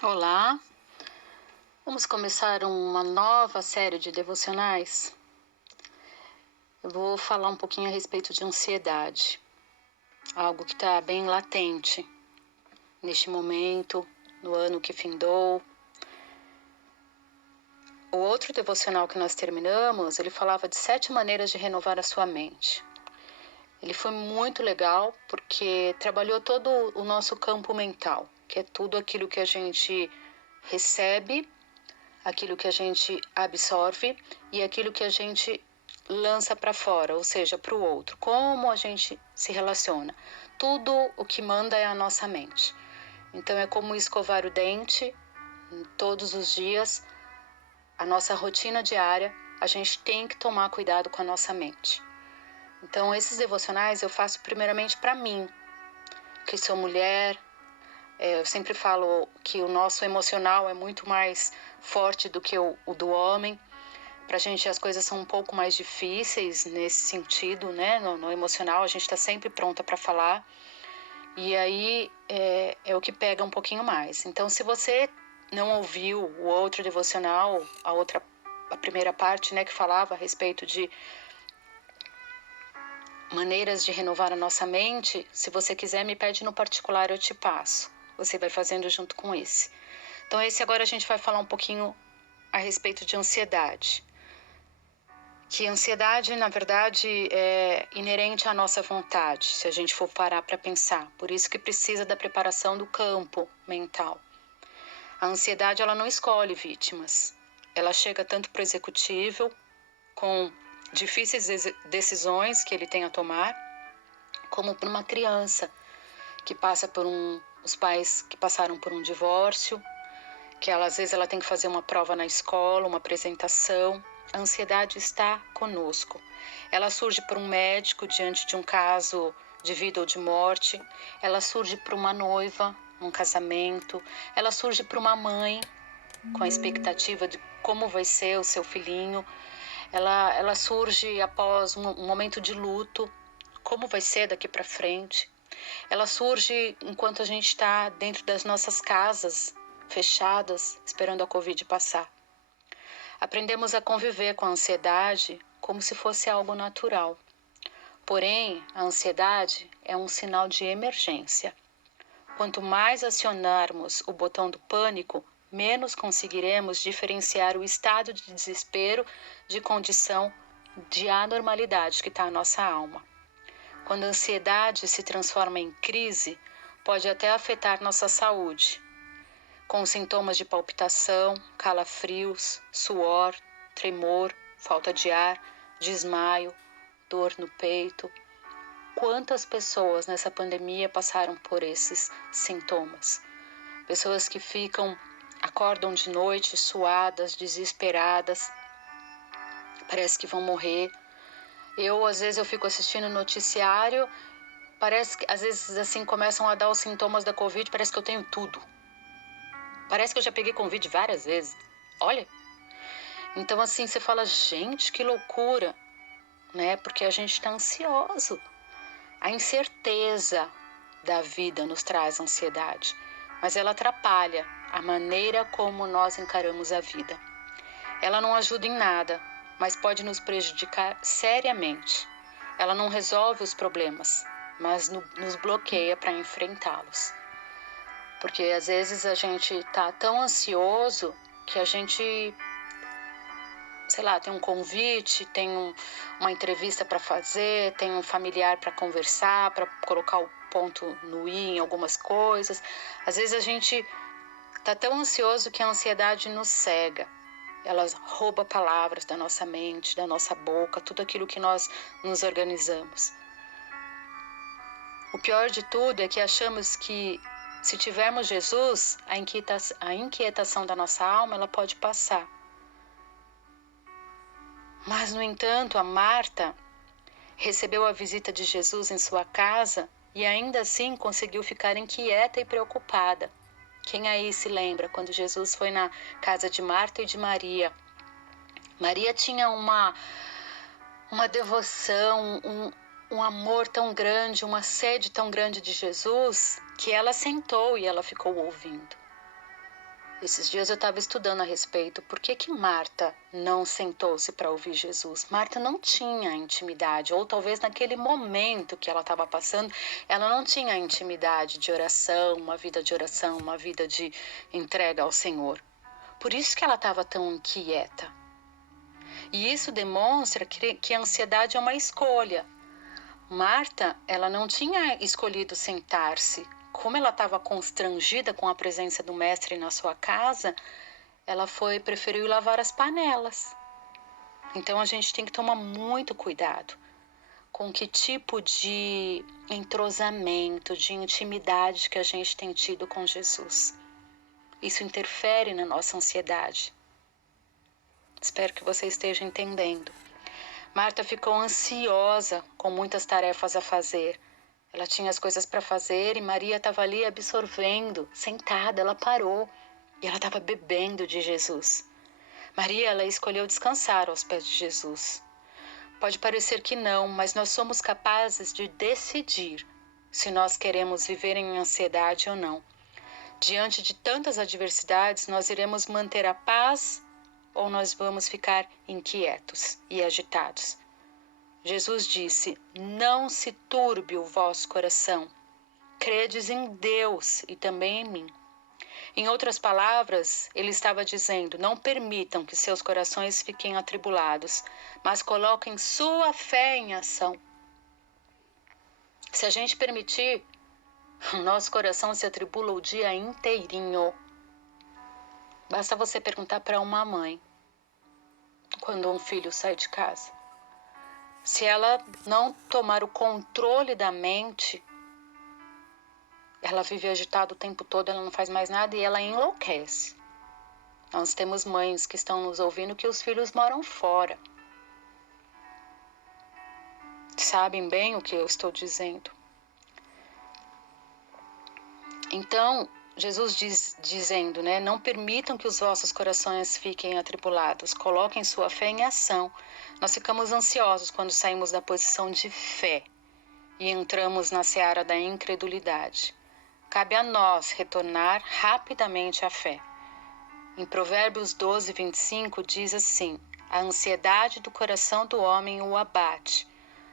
Olá, vamos começar uma nova série de devocionais. Eu vou falar um pouquinho a respeito de ansiedade, algo que está bem latente neste momento, no ano que findou. O outro devocional que nós terminamos, ele falava de 7 maneiras de renovar a sua mente. Ele foi muito legal porque trabalhou todo o nosso campo mental, que é tudo aquilo que a gente recebe, aquilo que a gente absorve e aquilo que a gente lança para fora, ou seja, para o outro. Como a gente se relaciona. Tudo o que manda é a nossa mente. Então é como escovar o dente todos os dias, a nossa rotina diária, a gente tem que tomar cuidado com a nossa mente. Então esses devocionais eu faço primeiramente para mim, que sou mulher. Eu sempre falo que o nosso emocional é muito mais forte do que o do homem. Para a gente as coisas são um pouco mais difíceis nesse sentido, né? No emocional a gente está sempre pronta para falar. E aí é o que pega um pouquinho mais. Então se você não ouviu o outro devocional, a primeira parte, né, que falava a respeito de maneiras de renovar a nossa mente, se você quiser me pede no particular, eu te passo. Você vai fazendo junto com esse. Então esse agora a gente vai falar um pouquinho a respeito de ansiedade. Que ansiedade, na verdade, é inerente à nossa vontade, se a gente for parar para pensar. Por isso que precisa da preparação do campo mental. A ansiedade, ela não escolhe vítimas. Ela chega tanto para o executivo, com difíceis decisões que ele tem a tomar, como para uma criança que passa por os pais que passaram por um divórcio, que às vezes ela tem que fazer uma prova na escola, uma apresentação. A ansiedade está conosco. Ela surge por um médico diante de um caso de vida ou de morte. Ela surge por uma noiva, um casamento. Ela surge por uma mãe com a expectativa de como vai ser o seu filhinho. Ela surge após um momento de luto, como vai ser daqui para frente. Ela surge enquanto a gente está dentro das nossas casas, fechadas, esperando a Covid passar. Aprendemos a conviver com a ansiedade como se fosse algo natural. Porém, a ansiedade é um sinal de emergência. Quanto mais acionarmos o botão do pânico, menos conseguiremos diferenciar o estado de desespero de condição de anormalidade que está a nossa alma. Quando a ansiedade se transforma em crise, pode até afetar nossa saúde, com sintomas de palpitação, calafrios, suor, tremor, falta de ar, desmaio, dor no peito. Quantas pessoas nessa pandemia passaram por esses sintomas? Pessoas que acordam de noite suadas, desesperadas, parece que vão morrer. Às vezes eu fico assistindo o noticiário, parece que às vezes assim começam a dar os sintomas da Covid, parece que eu tenho tudo. Parece que eu já peguei Covid várias vezes. Olha. Então assim, você fala, gente, que loucura, né? Porque a gente está ansioso. A incerteza da vida nos traz ansiedade, mas ela atrapalha a maneira como nós encaramos a vida. Ela não ajuda em nada, mas pode nos prejudicar seriamente. Ela não resolve os problemas, mas nos bloqueia para enfrentá-los. Porque às vezes a gente está tão ansioso que a gente, sei lá, tem um convite, tem uma entrevista para fazer, tem um familiar para conversar, para colocar o ponto no i em algumas coisas. Às vezes a gente está tão ansioso que a ansiedade nos cega. Ela rouba palavras da nossa mente, da nossa boca, tudo aquilo que nós nos organizamos. O pior de tudo é que achamos que se tivermos Jesus, a inquietação da nossa alma ela pode passar. Mas, no entanto, a Marta recebeu a visita de Jesus em sua casa e ainda assim conseguiu ficar inquieta e preocupada. Quem aí se lembra quando Jesus foi na casa de Marta e de Maria? Maria tinha uma devoção, um amor tão grande, uma sede tão grande de Jesus, que ela sentou e ela ficou ouvindo. Esses dias eu estava estudando a respeito por que Marta não sentou-se para ouvir Jesus. Marta não tinha intimidade, ou talvez naquele momento que ela estava passando, ela não tinha intimidade de oração, uma vida de entrega ao Senhor. Por isso que ela estava tão inquieta. E isso demonstra que a ansiedade é uma escolha. Marta, ela não tinha escolhido sentar-se. Como ela estava constrangida com a presença do mestre na sua casa, ela preferiu lavar as panelas. Então a gente tem que tomar muito cuidado com que tipo de entrosamento, de intimidade que a gente tem tido com Jesus. Isso interfere na nossa ansiedade. Espero que você esteja entendendo. Marta ficou ansiosa, com muitas tarefas a fazer. Ela tinha as coisas para fazer e Maria estava ali absorvendo, sentada, ela parou e ela estava bebendo de Jesus. Maria, ela escolheu descansar aos pés de Jesus. Pode parecer que não, mas nós somos capazes de decidir se nós queremos viver em ansiedade ou não. Diante de tantas adversidades, nós iremos manter a paz ou nós vamos ficar inquietos e agitados. Jesus disse: não se turbe o vosso coração. Credes em Deus e também em mim. Em outras palavras, ele estava dizendo: não permitam que seus corações fiquem atribulados, mas coloquem sua fé em ação. Se a gente permitir, o nosso coração se atribula o dia inteirinho. Basta você perguntar para uma mãe, quando um filho sai de casa. Se ela não tomar o controle da mente, ela vive agitada o tempo todo, ela não faz mais nada e ela enlouquece. Nós temos mães que estão nos ouvindo que os filhos moram fora. Sabem bem o que eu estou dizendo. Então, Jesus dizendo, né? Não permitam que os vossos corações fiquem atribulados. Coloquem sua fé em ação. Nós ficamos ansiosos quando saímos da posição de fé e entramos na seara da incredulidade. Cabe a nós retornar rapidamente à fé. Em Provérbios 12, 25, diz assim: a ansiedade do coração do homem o abate,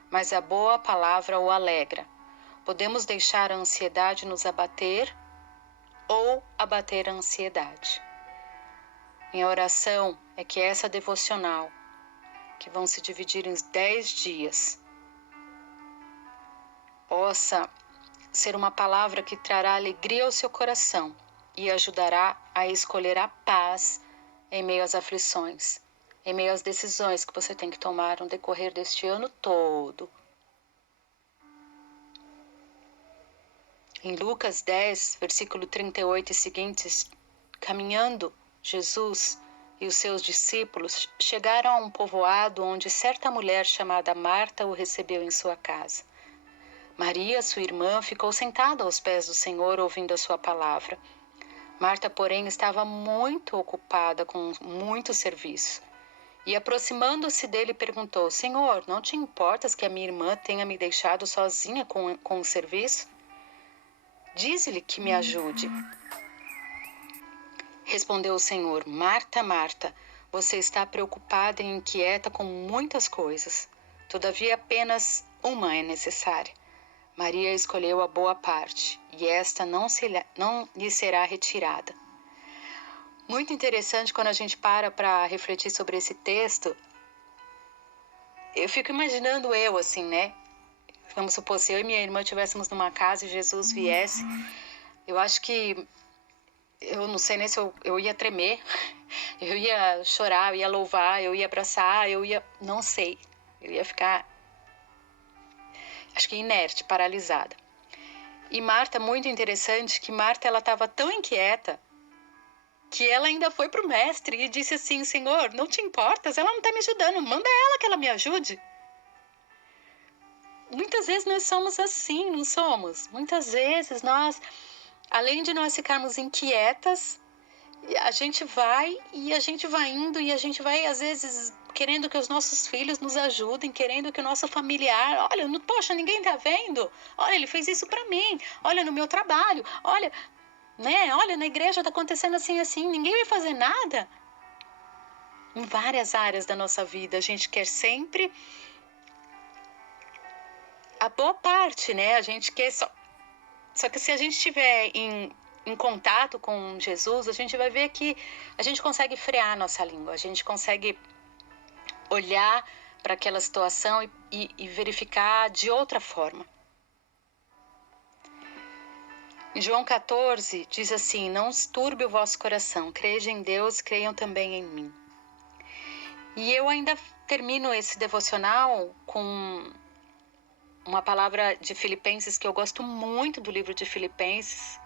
mas a boa palavra o alegra. Podemos deixar a ansiedade nos abater ou abater a ansiedade. Minha oração é que essa devocional, que vão se dividir em 10 dias, possa ser uma palavra que trará alegria ao seu coração e ajudará a escolher a paz em meio às aflições, em meio às decisões que você tem que tomar no decorrer deste ano todo. Em Lucas 10, versículo 38 e seguintes, caminhando, Jesus e os seus discípulos chegaram a um povoado onde certa mulher chamada Marta o recebeu em sua casa. Maria, sua irmã, ficou sentada aos pés do Senhor ouvindo a sua palavra. Marta, porém, estava muito ocupada com muito serviço. E aproximando-se dele, perguntou: Senhor, não te importas que a minha irmã tenha me deixado sozinha com o serviço? Dize-lhe que me ajude. Respondeu o Senhor: Marta, Marta, você está preocupada e inquieta com muitas coisas. Todavia, apenas uma é necessária. Maria escolheu a boa parte, e esta não lhe será retirada. Muito interessante quando a gente para refletir sobre esse texto. Eu fico imaginando assim, né? Vamos supor, se eu e minha irmã estivéssemos numa casa e Jesus viesse, eu acho que, eu não sei nem se eu ia tremer, eu ia chorar, eu ia louvar, eu ia abraçar, não sei, eu ia ficar, acho que inerte, paralisada. E Marta, muito interessante, que Marta, ela estava tão inquieta, que ela ainda foi para o mestre e disse assim: Senhor, não te importas? Ela não está me ajudando, manda ela que ela me ajude. Muitas vezes nós somos assim, não somos? Muitas vezes nós, além de nós ficarmos inquietas, a gente vai indo e a gente vai, às vezes, querendo que os nossos filhos nos ajudem, querendo que o nosso familiar, olha, poxa, ninguém tá vendo? Olha, ele fez isso para mim, olha, no meu trabalho, olha. né? Olha, na igreja está acontecendo assim, assim, ninguém vai fazer nada. Em várias áreas da nossa vida, a gente quer sempre a boa parte, né? A gente quer só que se a gente estiver em contato com Jesus, a gente vai ver que a gente consegue frear a nossa língua, a gente consegue olhar para aquela situação e verificar de outra forma. Em João 14 diz assim: não se turbe o vosso coração, crede em Deus, creiam também em mim. E eu ainda termino esse devocional com uma palavra de Filipenses, que eu gosto muito do livro de Filipenses.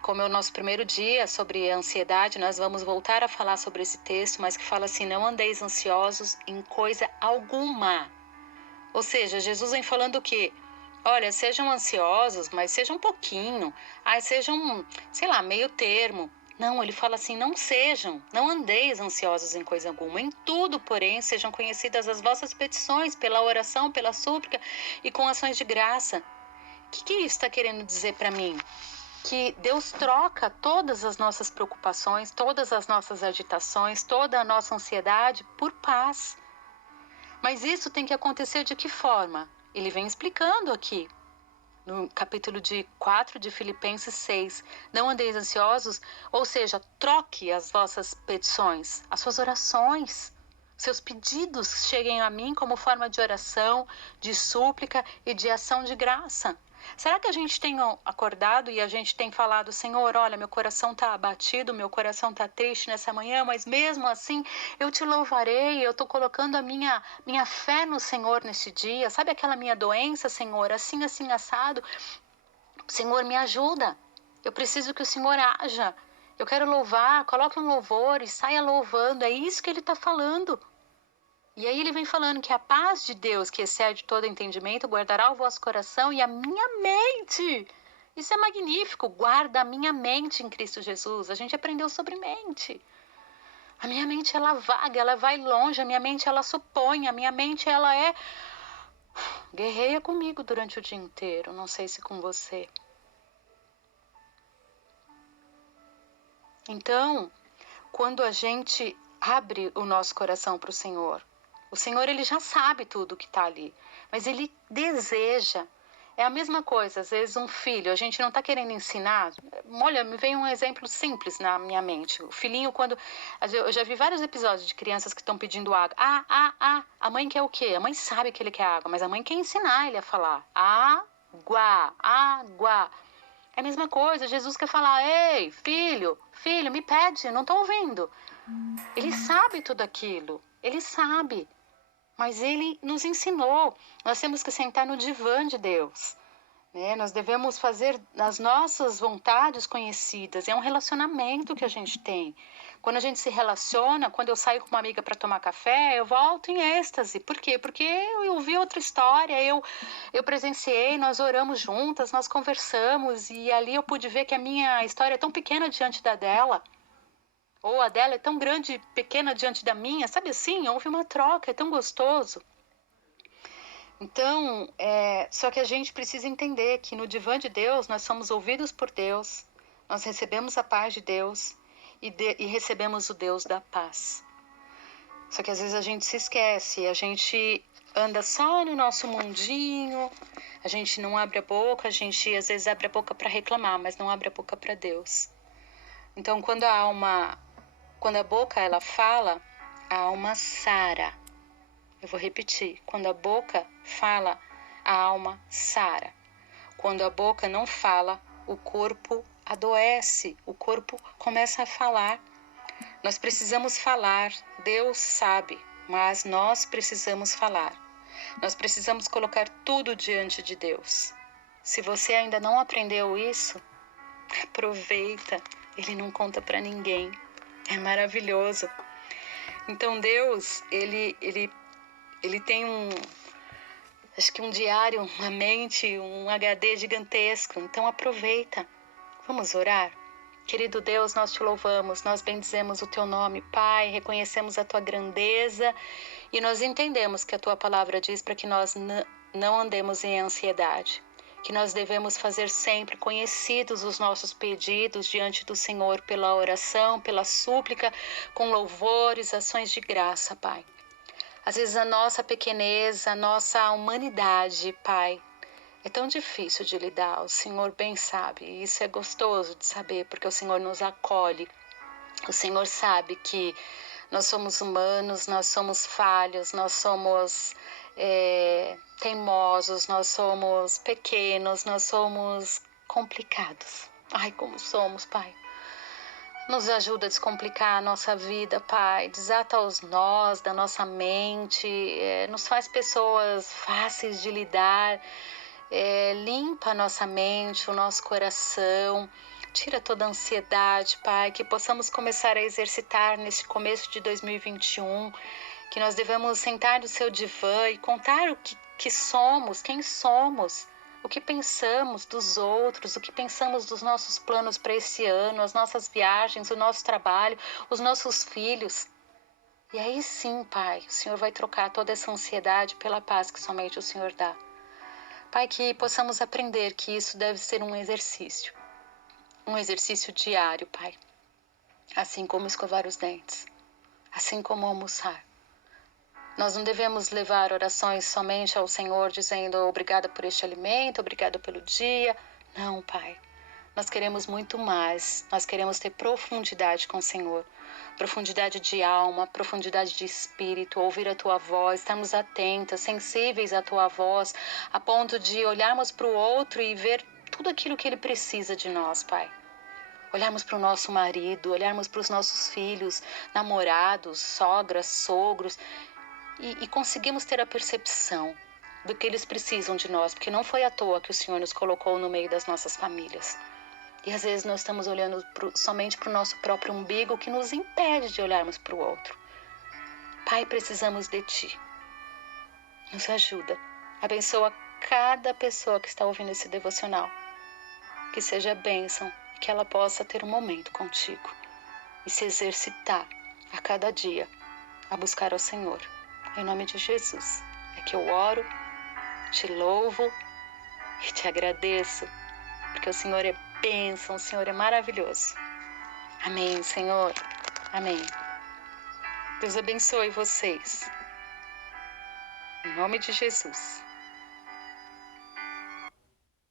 Como é o nosso primeiro dia sobre a ansiedade, nós vamos voltar a falar sobre esse texto, mas que fala assim: não andeis ansiosos em coisa alguma. Ou seja, Jesus vem falando o quê? Olha, sejam ansiosos, mas sejam um pouquinho. Sejam, sei lá, meio termo. Não, ele fala assim: não sejam, não andeis ansiosos em coisa alguma. Em tudo, porém, sejam conhecidas as vossas petições pela oração, pela súplica e com ações de graça. O que isso está querendo dizer para mim? Que Deus troca todas as nossas preocupações, todas as nossas agitações, toda a nossa ansiedade por paz. Mas isso tem que acontecer de que forma? Ele vem explicando aqui, no capítulo 4 de Filipenses 6. Não andeis ansiosos, ou seja, troque as vossas petições, as suas orações. Seus pedidos cheguem a mim como forma de oração, de súplica e de ação de graça. Será que a gente tem acordado e a gente tem falado: Senhor, olha, meu coração está abatido, meu coração está triste nessa manhã, mas mesmo assim eu te louvarei, eu estou colocando a minha fé no Senhor neste dia. Sabe aquela minha doença, Senhor, assim, assim, assado? Senhor, me ajuda. Eu preciso que o Senhor haja. Eu quero louvar, coloque um louvor e saia louvando. É isso que ele está falando. E aí ele vem falando que a paz de Deus, que excede todo entendimento, guardará o vosso coração e a minha mente. Isso é magnífico. Guarda a minha mente em Cristo Jesus. A gente aprendeu sobre mente. A minha mente, ela vaga, ela vai longe. A minha mente, ela supõe. A minha mente, ela guerreia comigo durante o dia inteiro. Não sei se com você. Então, quando a gente abre o nosso coração para o Senhor, ele já sabe tudo que está ali, mas ele deseja. É a mesma coisa, às vezes um filho, a gente não está querendo ensinar. Olha, me vem um exemplo simples na minha mente. O filhinho, quando... Eu já vi vários episódios de crianças que estão pedindo água. A mãe quer o quê? A mãe sabe que ele quer água, mas a mãe quer ensinar ele a falar. Água, água. É a mesma coisa, Jesus quer falar: ei, filho, me pede, não estou ouvindo. Ele sabe tudo aquilo, ele sabe. Mas ele nos ensinou. Nós temos que sentar no divã de Deus, né? Nós devemos fazer as nossas vontades conhecidas. É um relacionamento que a gente tem. Quando a gente se relaciona, quando eu saio com uma amiga para tomar café, eu volto em êxtase. Por quê? Porque eu ouvi outra história, eu presenciei, nós oramos juntas, nós conversamos, e ali eu pude ver que a minha história é tão pequena diante da dela. Ou a dela é tão grande e pequena diante da minha, sabe assim? Houve uma troca, é tão gostoso. Então, só que a gente precisa entender que no divã de Deus nós somos ouvidos por Deus, nós recebemos a paz de Deus e recebemos o Deus da paz. Só que às vezes a gente se esquece, a gente anda só no nosso mundinho, a gente não abre a boca, a gente às vezes abre a boca para reclamar, mas não abre a boca para Deus. Então, quando a boca ela fala, a alma sara. Eu vou repetir. Quando a boca fala, a alma sara. Quando a boca não fala, o corpo adoece. O corpo começa a falar. Nós precisamos falar. Deus sabe, mas nós precisamos falar. Nós precisamos colocar tudo diante de Deus. Se você ainda não aprendeu isso, aproveita. Ele não conta para ninguém. É maravilhoso. Então Deus, ele tem acho que um diário, uma mente, um HD gigantesco. Então aproveita. Vamos orar? Querido Deus, nós te louvamos, nós bendizemos o teu nome, Pai, reconhecemos a tua grandeza e nós entendemos que a tua palavra diz para que nós não andemos em ansiedade. que nós devemos fazer sempre conhecidos os nossos pedidos diante do Senhor pela oração, pela súplica, com louvores, ações de graça, Pai. Às vezes a nossa pequenez, a nossa humanidade, Pai, é tão difícil de lidar, o Senhor bem sabe, e isso é gostoso de saber, porque o Senhor nos acolhe. O Senhor sabe que nós somos humanos, nós somos falhos, nós somos teimosos, nós somos pequenos, nós somos complicados. Ai, como somos, Pai. Nos ajuda a descomplicar a nossa vida, Pai. Desata os nós da nossa mente, nos faz pessoas fáceis de lidar. Limpa a nossa mente, o nosso coração, tira toda a ansiedade, Pai, que possamos começar a exercitar nesse começo de 2021, que nós devemos sentar no seu divã e contar o que somos, quem somos, o que pensamos dos outros, o que pensamos dos nossos planos para esse ano, as nossas viagens, o nosso trabalho, os nossos filhos. E aí sim, Pai, o Senhor vai trocar toda essa ansiedade pela paz que somente o Senhor dá. Pai, que possamos aprender que isso deve ser um exercício diário, Pai. Assim como escovar os dentes, assim como almoçar. Nós não devemos levar orações somente ao Senhor dizendo obrigada por este alimento, obrigada pelo dia. Não, Pai. Nós queremos muito mais. Nós queremos ter profundidade com o Senhor. Profundidade de alma, profundidade de espírito, ouvir a Tua voz, estarmos atentas, sensíveis à Tua voz, a ponto de olharmos para o outro e ver tudo aquilo que ele precisa de nós, Pai. Olharmos para o nosso marido, olharmos para os nossos filhos, namorados, sogras, sogros, e conseguimos ter a percepção do que eles precisam de nós, porque não foi à toa que o Senhor nos colocou no meio das nossas famílias. E às vezes nós estamos olhando somente para o nosso próprio umbigo, que nos impede de olharmos para o outro. Pai, precisamos de Ti. Nos ajuda. Abençoa cada pessoa que está ouvindo esse devocional. Que seja bênção e que ela possa ter um momento contigo e se exercitar a cada dia a buscar ao Senhor. Em nome de Jesus é que eu oro, te louvo e te agradeço, porque o Senhor é bênção, o Senhor é maravilhoso. Amém, Senhor. Amém. Deus abençoe vocês. Em nome de Jesus.